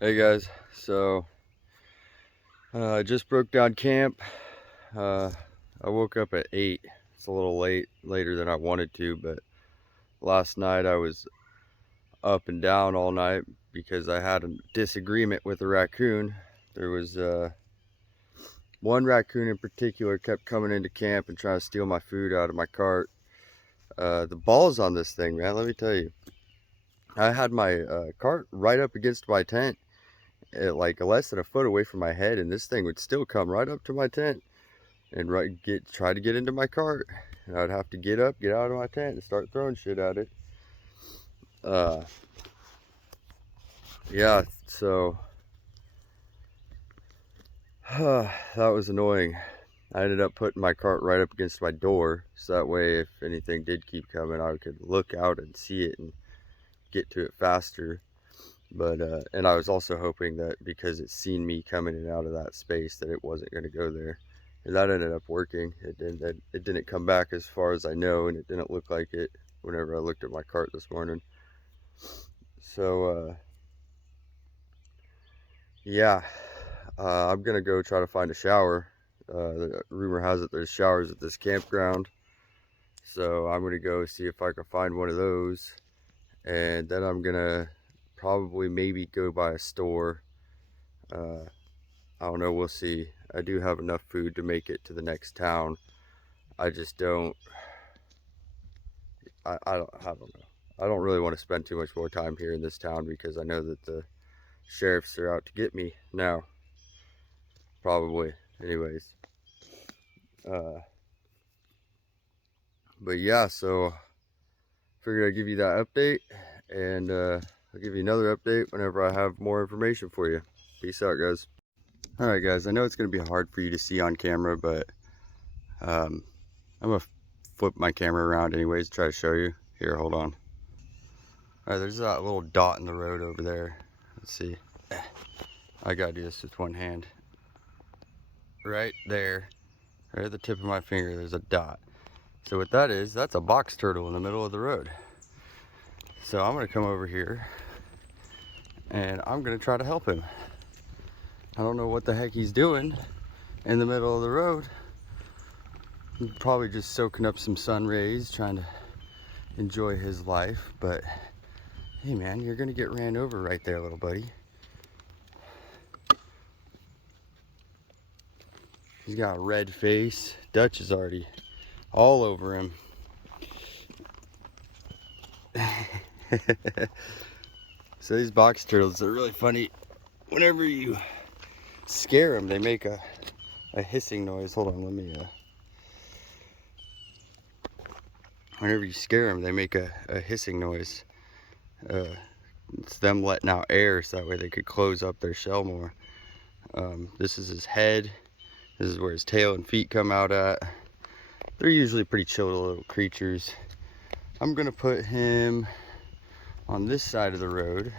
Hey guys, so I just broke down camp. Uh, I woke up at 8. It's a little later than I wanted to, but last night I was up and down all night because I had a disagreement with a raccoon. There was one raccoon in particular kept coming into camp and trying to steal my food out of my cart. The balls on this thing, man, let me tell you. I had my cart right up against my tent, like less than a foot away from my head, and this thing would still come right up to my tent and try to get into my cart, and I'd have to get up, get out of my tent, and start throwing shit at it. Uh, yeah, so that was annoying. I ended up putting my cart right up against my door, so that way if anything did keep coming, I could look out and see it and get to it faster. But and I was also hoping that because it seen me coming in and out of that space, that it wasn't going to go there. And that ended up working. It didn't come back as far as I know, and it didn't look like it whenever I looked at my cart this morning. So yeah, I'm gonna go try to find a shower. The rumor has it there's showers at this campground, so I'm gonna go see if I can find one of those, and then I'm gonna probably maybe go by a store. Uh, I don't know, we'll see. I do have enough food to make it to the next town. I just don't, I don't know. I don't really want to spend too much more time here in this town because I know that the sheriffs are out to get me now. Probably. Anyways. Uh, but yeah, so figured I'd give you that update, and I'll give you another update whenever I have more information for you. Peace out, guys. Alright guys, I know it's going to be hard for you to see on camera, but I'm going to flip my camera around anyways to try to show you. Here, hold on. Alright, there's that little dot in the road over there. Let's see. I gotta do this with one hand. Right there, right at the tip of my finger, there's a dot. So what that is, that's a box turtle in the middle of the road. So I'm gonna come over here and I'm gonna try to help him. I don't know what the heck he's doing in the middle of the road. He's probably just soaking up some sun rays, trying to enjoy his life, but hey man, you're gonna get ran over right there, little buddy. He's got a red face. Dutch is already all over him. So these box turtles are really funny. Whenever you scare them, they make a hissing noise. Hold on, let me whenever you scare them, they make a hissing noise. It's them letting out air so that way they could close up their shell more. This is his head. This is where his tail and feet come out at. They're usually pretty chill little creatures. I'm gonna put him on this side of the road,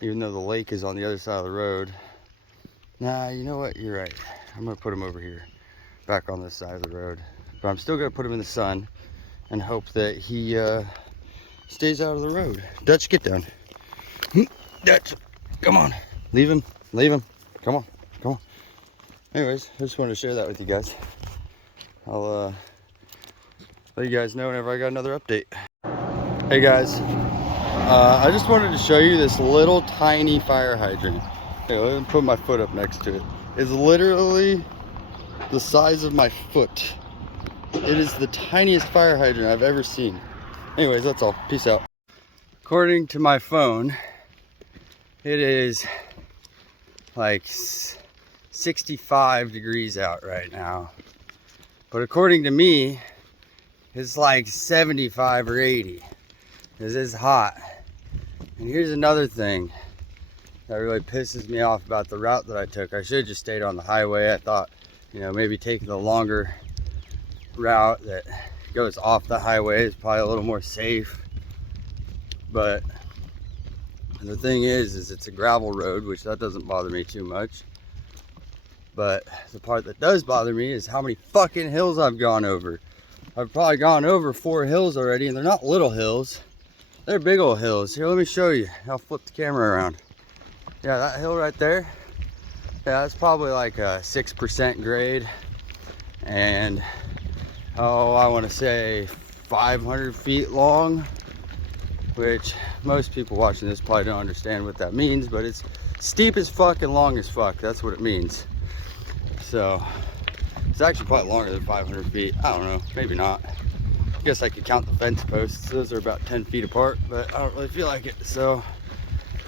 even though the lake is on the other side of the road. Nah, you know what? You're right. I'm gonna put him over here, back on this side of the road. But I'm still gonna put him in the sun and hope that he stays out of the road. Dutch, get down. Dutch, come on. Leave him. Leave him. Come on. Come on. Anyways, I just wanted to share that with you guys. I'll let you guys know whenever I got another update. Hey guys, I just wanted to show you this little tiny fire hydrant. Hey, let me put my foot up next to it. It's literally the size of my foot. It is the tiniest fire hydrant I've ever seen. Anyways, that's all. Peace out. According to my phone, it is like 65 degrees out right now. But according to me, it's like 75 or 80. This is hot. And here's another thing that really pisses me off about the route that I took. I should have just stayed on the highway. I thought, you know, maybe taking the longer route that goes off the highway is probably a little more safe. But the thing is it's a gravel road, which that doesn't bother me too much. But the part that does bother me is how many fucking hills I've gone over. I've probably gone over 4 hills already, and they're not little hills. They're big old hills. Here, let me show you. I'll flip the camera around. Yeah, that hill right there, yeah, that's probably like a 6% grade, and oh, I want to say 500 feet long, which most people watching this probably don't understand what that means, but it's steep as fuck and long as fuck. That's what it means. So it's actually probably longer than 500 feet. I don't know, maybe not. I guess I could count the fence posts. Those are about 10 feet apart, but I don't really feel like it. So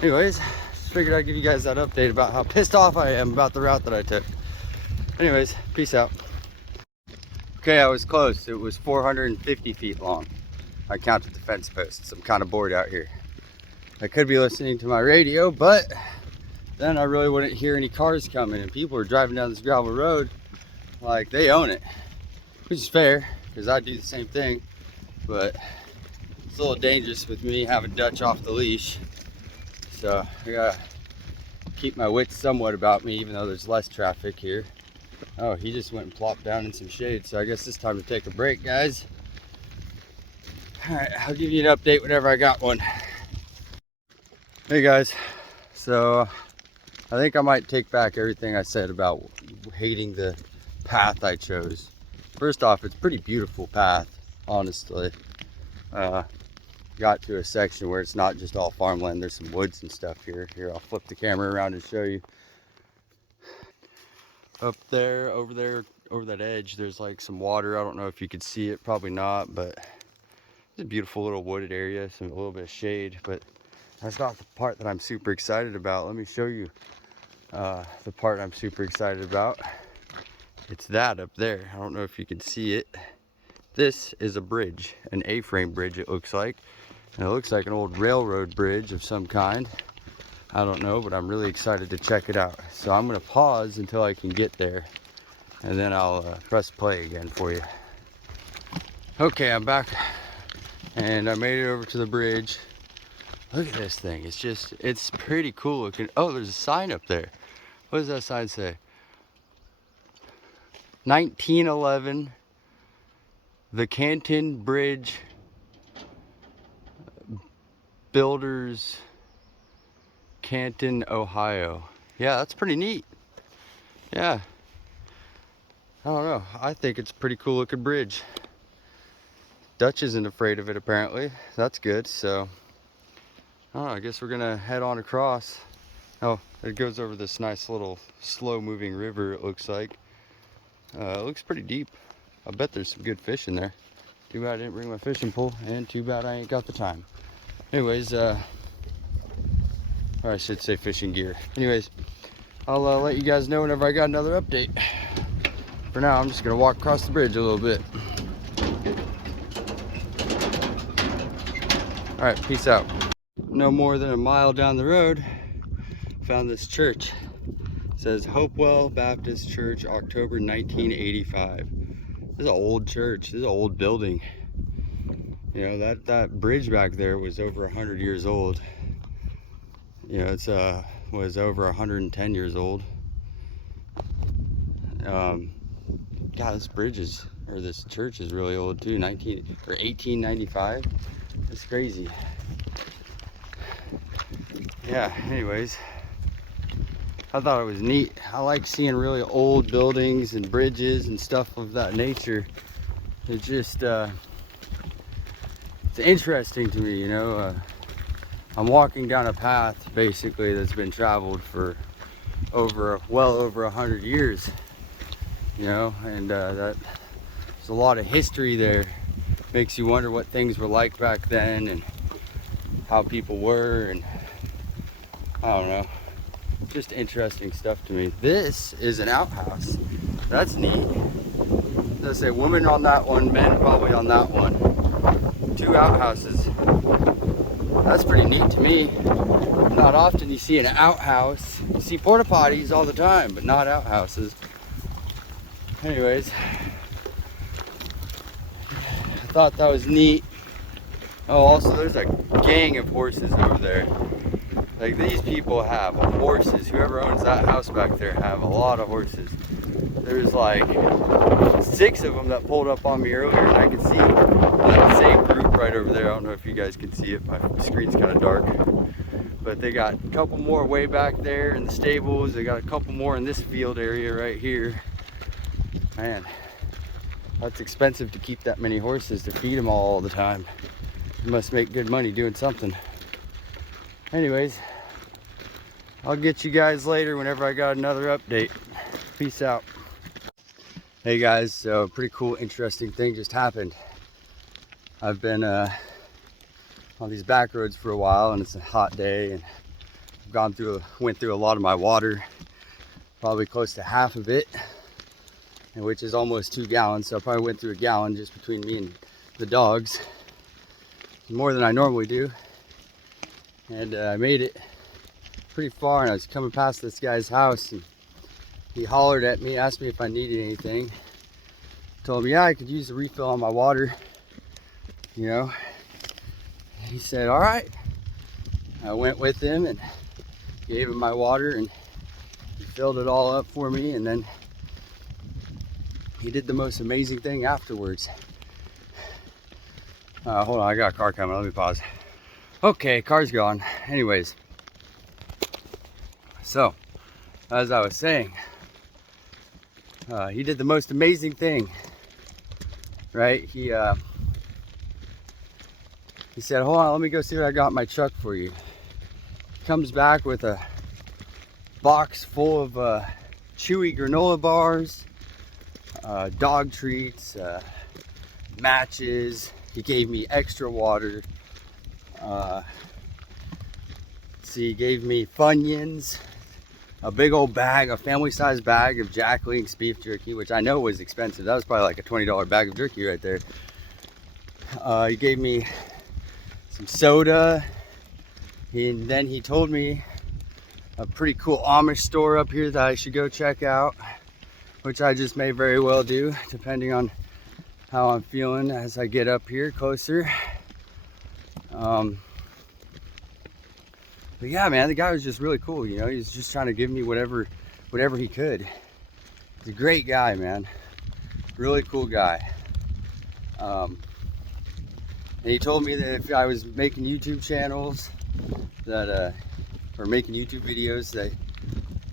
anyways, just figured I'd give you guys that update about how pissed off I am about the route that I took. Anyways, peace out. Okay, I was close. It was 450 feet long. I counted the fence posts. I'm kind of bored out here. I could be listening to my radio, but then I really wouldn't hear any cars coming, and people are driving down this gravel road like they own it, which is fair because I do the same thing, but it's a little dangerous with me having Dutch off the leash. So I gotta keep my wits somewhat about me, even though there's less traffic here. Oh, he just went and plopped down in some shade, so I guess it's time to take a break, guys. All right, I'll give you an update whenever I got one. Hey guys, so I think I might take back everything I said about hating the path I chose. First off, it's a pretty beautiful path, honestly. Got to a section where it's not just all farmland, there's some woods and stuff here. Here, I'll flip the camera around and show you. Up there, over that edge, there's like some water. I don't know if you could see it, probably not, but it's a beautiful little wooded area, a little bit of shade, but that's not the part that I'm super excited about. Let me show you the part I'm super excited about. It's that up there. I don't know if you can see it. This is a bridge, an A-frame bridge it looks like. And it looks like an old railroad bridge of some kind. I don't know, but I'm really excited to check it out. So I'm gonna pause until I can get there, and then I'll press play again for you. Okay, I'm back, and I made it over to the bridge. Look at this thing. It's pretty cool looking. Oh, there's a sign up there. What does that sign say? 1911, the Canton Bridge Builders, Canton, Ohio. Yeah, that's pretty neat. Yeah. I don't know. I think it's a pretty cool looking bridge. Dutch isn't afraid of it apparently. That's good. So, I don't know. I guess we're gonna head on across. Oh, it goes over this nice little slow moving river, it looks like. It looks pretty deep. I bet there's some good fish in there. Too bad I didn't bring my fishing pole, and too bad I ain't got the time. Anyways, or I should say fishing gear. Anyways, I'll let you guys know whenever I got another update. For now, I'm just gonna walk across the bridge a little bit. All right, peace out. No more than a mile down the road, found this church. It says Hopewell Baptist Church, October 1985. This is an old church. This is an old building. You know, that bridge back there was over 100 years old. You know, it's was over 110 years old. God, this church is really old too. 1895. It's crazy. Yeah. Anyways, I thought it was neat. I like seeing really old buildings and bridges and stuff of that nature. It just it's interesting to me, you know. I'm walking down a path basically that's been traveled for well over 100 years, you know, and there's a lot of history there. Makes you wonder what things were like back then and how people were, and I don't know, just interesting stuff to me. This is an outhouse. That's neat. Let's say women on that one, men probably on that one. 2 outhouses. That's pretty neat to me. Not often you see an outhouse. You see porta potties all the time, but not outhouses. Anyways, I thought that was neat. Oh, also there's a gang of horses over there. Like, these people have horses. Whoever owns that house back there have a lot of horses. There's like 6 of them that pulled up on me earlier, and I can see that same group right over there. I don't know if you guys can see it. My screen's kind of dark. But they got a couple more way back there in the stables. They got a couple more in this field area right here. Man, that's expensive to keep that many horses, to feed them all the time. You must make good money doing something. Anyways, I'll get you guys later whenever I got another update. Peace out. Hey guys, so a pretty cool, interesting thing just happened. I've been on these back roads for a while, and it's a hot day, and I've went through a lot of my water, probably close to half of it, and which is almost 2 gallons. So I probably went through a gallon just between me and the dogs, more than I normally do. And I made it pretty far, and I was coming past this guy's house, and he hollered at me, asked me if I needed anything. Told me, yeah, I could use a refill on my water, you know. He said, all right. I went with him and gave him my water, and he filled it all up for me, and then he did the most amazing thing afterwards. Hold on, I got a car coming, let me pause. Okay, car's gone. Anyways, so as I was saying, he did the most amazing thing, right? He said, hold on, let me go see what I got in my truck for you. He comes back with a box full of chewy granola bars, dog treats, matches. He gave me extra water. He gave me Funyuns, a big old bag, a family-sized bag of Jack Link's beef jerky, which I know was expensive. That was probably like a $20 bag of jerky right there. He gave me some soda, and then he told me a pretty cool Amish store up here that I should go check out, which I just may very well do, depending on how I'm feeling as I get up here closer. But yeah, man, the guy was just really cool, you know. He was just trying to give me whatever he could. He's a great guy, man. Really cool guy. And he told me that if I was making YouTube channels, that or making YouTube videos, that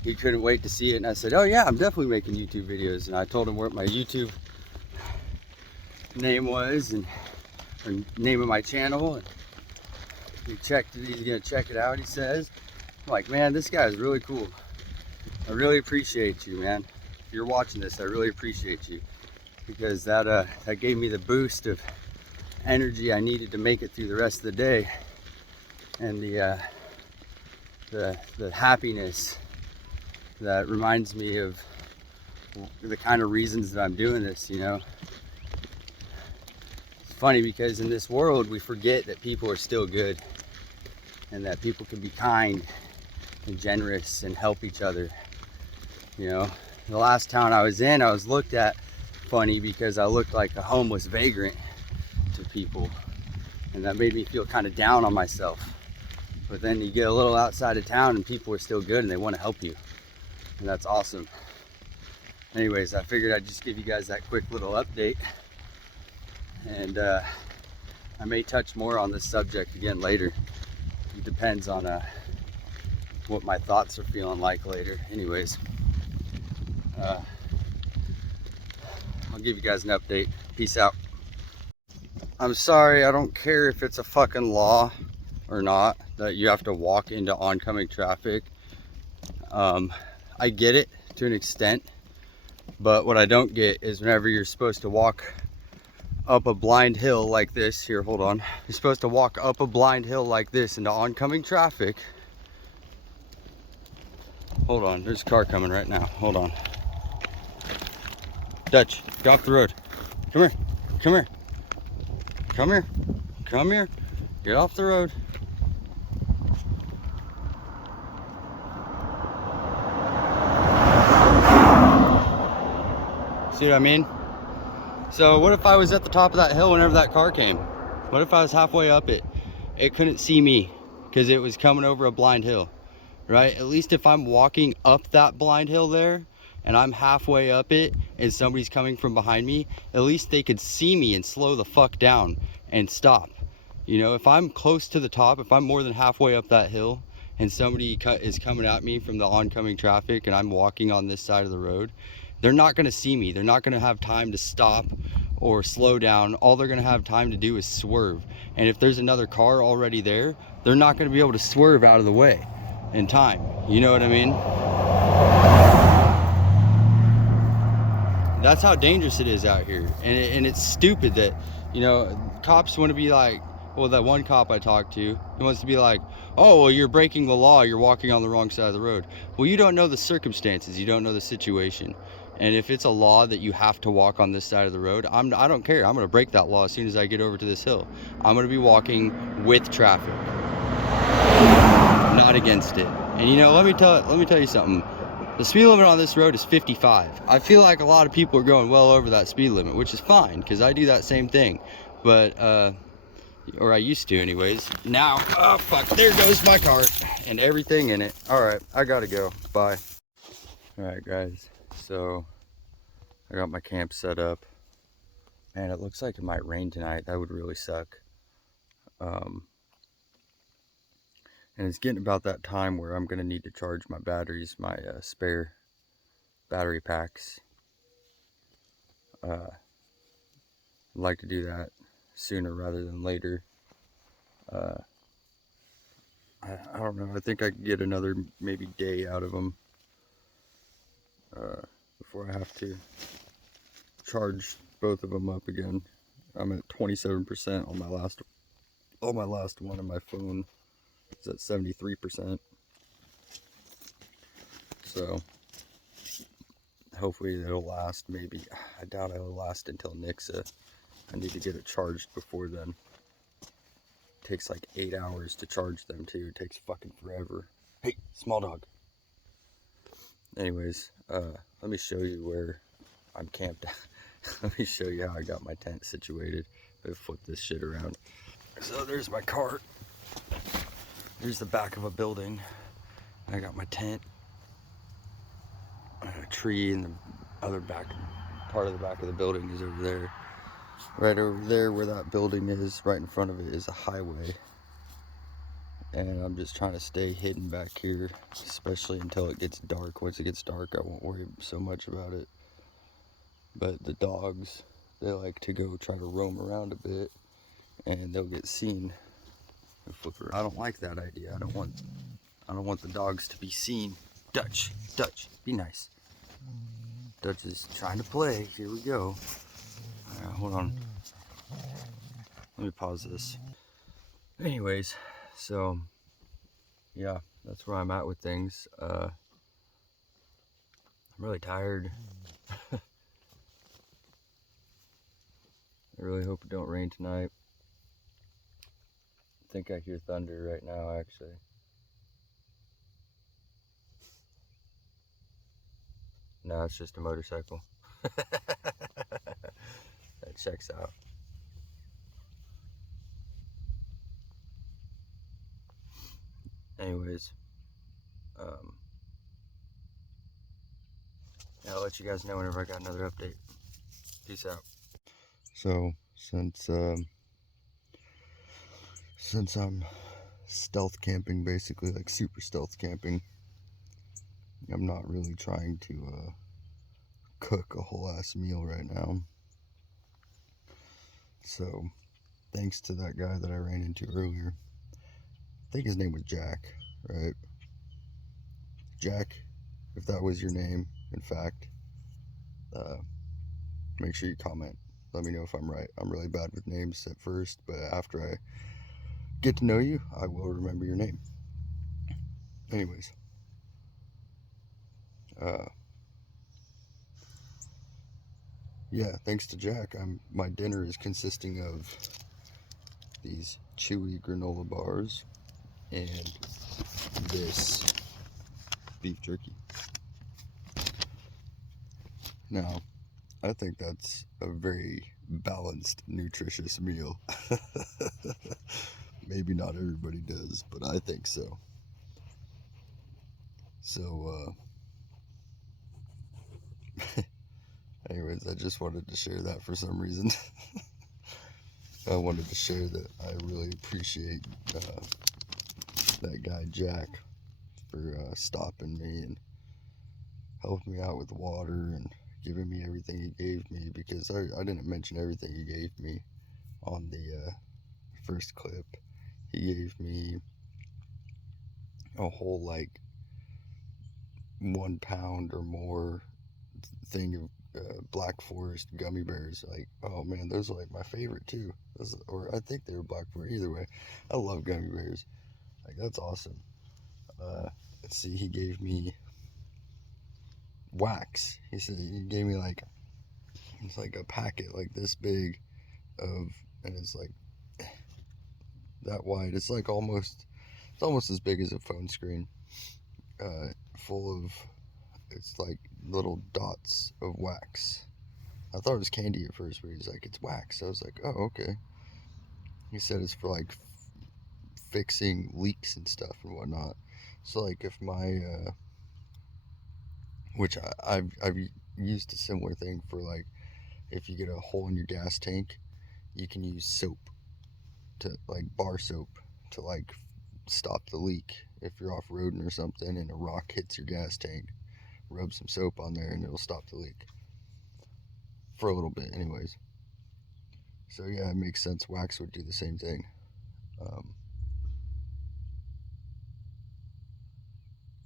he couldn't wait to see it. And I said, oh yeah, I'm definitely making YouTube videos. And I told him what my YouTube name was, and or name of my channel. And he's gonna check it out, he says. I'm like, man, this guy is really cool. I really appreciate you, man. If you're watching this, I really appreciate you, because that gave me the boost of energy I needed to make it through the rest of the day, and the happiness that reminds me of the kind of reasons that I'm doing this, you know. It's funny because in this world we forget that people are still good, and that people can be kind and generous and help each other. You know, the last town I was in, I was looked at funny because I looked like a homeless vagrant to people, and that made me feel kind of down on myself. But then you get a little outside of town and people are still good and they want to help you, and that's awesome. Anyways, I figured I'd just give you guys that quick little update, and I may touch more on this subject again later. It depends on what my thoughts are feeling like later. Anyways, I'll give you guys an update. Peace out. I'm sorry, I don't care if it's a fucking law or not that you have to walk into oncoming traffic. I get it to an extent, but what I don't get is whenever you're supposed to walk up a blind hill like this, here, hold on. You're supposed to walk up a blind hill like this into oncoming traffic. Hold on, there's a car coming right now. Hold on. Dutch, get off the road. Come here, come here. Come here, come here. Get off the road. See what I mean? So what if I was at the top of that hill whenever that car came? What if I was halfway up it? It couldn't see me because it was coming over a blind hill, right? At least if I'm walking up that blind hill there and I'm halfway up it and somebody's coming from behind me, at least they could see me and slow the fuck down and stop. You know, if I'm close to the top, if I'm more than halfway up that hill and somebody is coming at me from the oncoming traffic and I'm walking on this side of the road, they're not going to see me. They're not going to have time to stop or slow down. All they're going to have time to do is swerve. And if there's another car already there, they're not going to be able to swerve out of the way in time. You know what I mean? That's how dangerous it is out here. And it's stupid that, you know, cops want to be like, well, that one cop I talked to, he wants to be like, oh, well, you're breaking the law, you're walking on the wrong side of the road. Well, you don't know the circumstances, you don't know the situation. And if it's a law that you have to walk on this side of the road, I don't care. I'm going to break that law as soon as I get over to this hill. I'm going to be walking with traffic, not against it. And you know, let me tell you something. The speed limit on this road is 55. I feel like a lot of people are going well over that speed limit, which is fine, because I do that same thing. But, or I used to anyways. Now, oh fuck, there goes my car and everything in it. All right, I gotta go, bye. All right, guys, so I got my camp set up. Man, it looks like it might rain tonight. That would really suck. And it's getting about that time where I'm going to need to charge my batteries, my spare battery packs. I'd like to do that sooner rather than later. I don't know. I think I could get another maybe day out of them before I have to charge both of them up again. I'm at 27% on my last one, and my phone is at 73%. So hopefully it'll last. Maybe, I doubt it'll last until Nixa. I need to get it charged before then. It takes like 8 hours to charge them too. It takes fucking forever. Hey, small dog. Anyways, let me show you where I'm camped. Let me show you how I got my tent situated. Let me flip this shit around. So there's my cart. There's the back of a building. I got my tent. A tree in the other back part of the back of the building is over there. Right over there where that building is, right in front of it, is a highway. And I'm just trying to stay hidden back here, especially until it gets dark. Once it gets dark, I won't worry so much about it. But the dogs, they like to go try to roam around a bit, and they'll get seen. I don't like that idea. I don't want the dogs to be seen. Dutch, be nice. Dutch is trying to play. Here we go. Hold on. Let me pause this. Anyways, so yeah, that's where I'm at with things. I'm really tired. I really hope it don't rain tonight. I think I hear thunder right now, actually. No, it's just a motorcycle. That checks out. Anyways, yeah, I'll let you guys know whenever I got another update. Peace out. So, since I'm stealth camping, basically, like super stealth camping, I'm not really trying to cook a whole ass meal right now. So, thanks to that guy that I ran into earlier, I think his name was Jack, right? Jack, if that was your name, in fact, make sure you comment. Let me know if I'm right. I'm really bad with names at first, but after I get to know you, I will remember your name. Anyways, yeah, thanks to Jack, my dinner is consisting of these chewy granola bars and this beef jerky. Now, I think that's a very balanced, nutritious meal. Maybe not everybody does, but I think so. So, anyways, I just wanted to share that for some reason. I wanted to share that I really appreciate that guy, Jack. for stopping me and helping me out with water and giving me everything he gave me, because I didn't mention everything he gave me on the first clip. He gave me a whole like 1 pound or more thing of Black Forest gummy bears. Like, oh man, those are like my favorite too. Or I think they were Black Forest. Either way, I love gummy bears. Like, that's awesome. Let's see, he gave me wax. He said he gave me like, it's like a packet like this big of, and it's like that wide. It's like it's almost as big as a phone screen. Full of, it's like little dots of wax. I thought it was candy at first, but he's like, it's wax. I was like, oh, okay. He said it's for like fixing leaks and stuff and whatnot. So like if my, which I've used a similar thing for, like if you get a hole in your gas tank, you can use soap to, like bar soap, to like stop the leak. If you're off roading or something and a rock hits your gas tank, rub some soap on there and it'll stop the leak. For a little bit anyways. So yeah, it makes sense. Wax would do the same thing.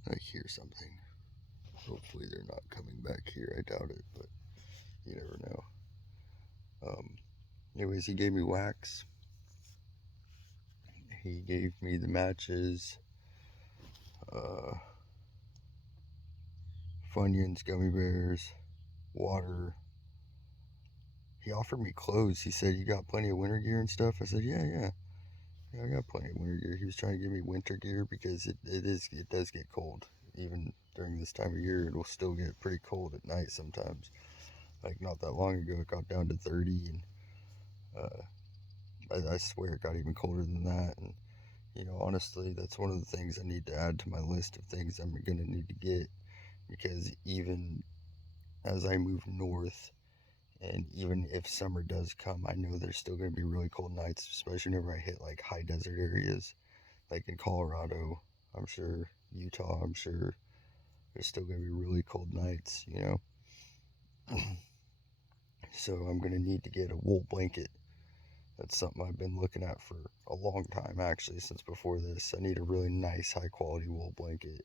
I hear something. Hopefully they're not coming back here. I doubt it, but you never know. Anyways, he gave me wax. He gave me the matches, Funyuns, gummy bears, water. He offered me clothes. He said, you got plenty of winter gear and stuff? I said, yeah, I got plenty of winter gear. He was trying to give me winter gear because it does get cold. Even during this time of year, it'll still get pretty cold at night sometimes. Like not that long ago, it got down to 30, and I swear it got even colder than that. And you know, honestly, that's one of the things I need to add to my list of things I'm gonna need to get, because even as I move north, and even if summer does come, I know there's still gonna be really cold nights, especially whenever I hit like high desert areas, like in Colorado. I'm sure Utah. I'm sure there's still gonna be really cold nights, you know. So I'm gonna need to get a wool blanket. That's something I've been looking at for a long time, actually, since before this. I need a really nice, high quality wool blanket.